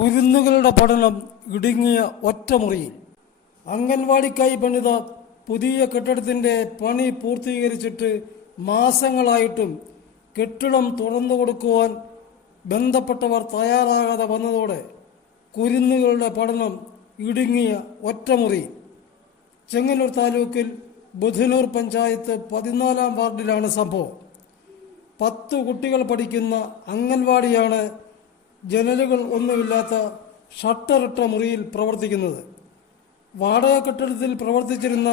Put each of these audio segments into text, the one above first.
കുരുന്നുകളുടെ പഠനം ഇടുങ്ങിയ ഒറ്റമുറിയിൽ അംഗൻവാടിക്കായി പണിത പുതിയ കെട്ടിടത്തിന്റെ പണി പൂർത്തീകരിച്ചിട്ട് മാസങ്ങളായിട്ടും കെട്ടിടം തുറന്നു കൊടുക്കുവാൻ ബന്ധപ്പെട്ടവർ തയ്യാറാകാതെ വന്നതോടെ കുരുന്നുകളുടെ പഠനം ഇടുങ്ങിയ ഒറ്റമുറി ചെങ്ങന്നൂർ താലൂക്കിൽ ബുധനൂർ പഞ്ചായത്ത് പതിനാലാം വാർഡിലാണ് സംഭവം. പത്ത് കുട്ടികൾ പഠിക്കുന്ന അംഗൻവാടിയാണ് ജനലുകൾ ഒന്നുമില്ലാത്ത ഷട്ടറിട്ട മുറിയിൽ പ്രവർത്തിക്കുന്നത്. വാടക കെട്ടിടത്തിൽ പ്രവർത്തിച്ചിരുന്ന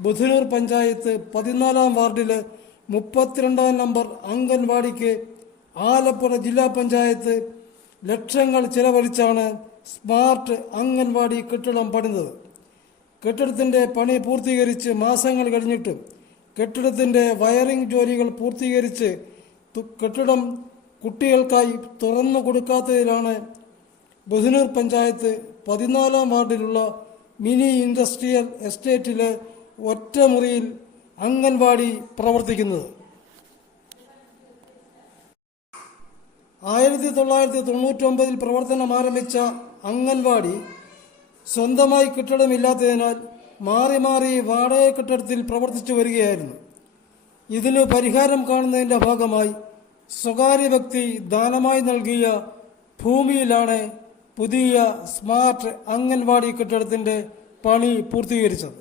ബുധനൂർ പഞ്ചായത്ത് പതിനാലാം വാർഡിലെ മുപ്പത്തിരണ്ടാം നമ്പർ അംഗൻവാടിക്ക് ആലപ്പുഴ ജില്ലാ പഞ്ചായത്ത് ലക്ഷങ്ങൾ ചിലവഴിച്ചാണ് സ്മാർട്ട് അംഗൻവാടി കെട്ടിടം പണിതത്. കെട്ടിടത്തിന്റെ പണി പൂർത്തീകരിച്ച് മാസങ്ങൾ കഴിഞ്ഞിട്ടും കെട്ടിടത്തിന്റെ വയറിംഗ് ജോലികൾ പൂർത്തീകരിച്ച് കെട്ടിടം കുട്ടികൾക്കായി തുറന്നു കൊടുക്കാത്തതിലാണ് ബഹുനൂർ പഞ്ചായത്ത് പതിനാലാം വാർഡിലുള്ള മിനി ഇൻഡസ്ട്രിയൽ എസ്റ്റേറ്റിലെ ഒറ്റമുറിയിൽ അംഗൻവാടി പ്രവർത്തിക്കുന്നത്. ആയിരത്തി തൊള്ളായിരത്തി തൊണ്ണൂറ്റൊമ്പതിൽ പ്രവർത്തനം ആരംഭിച്ച അംഗൻവാടി സ്വന്തമായി കെട്ടിടമില്ലാത്തതിനാൽ മാറി മാറി വാടക കെട്ടിടത്തിൽ പ്രവർത്തിച്ചു വരികയായിരുന്നു. ഇതിന് പരിഹാരം കാണുന്നതിന്റെ ഭാഗമായി സ്വകാര്യ വ്യക്തി ദാനമായി നൽകിയ ഭൂമിയിലാണ് പുതിയ സ്മാർട്ട് അംഗൻവാടി കെട്ടിടത്തിന്റെ പണി പൂർത്തീകരിച്ചത്.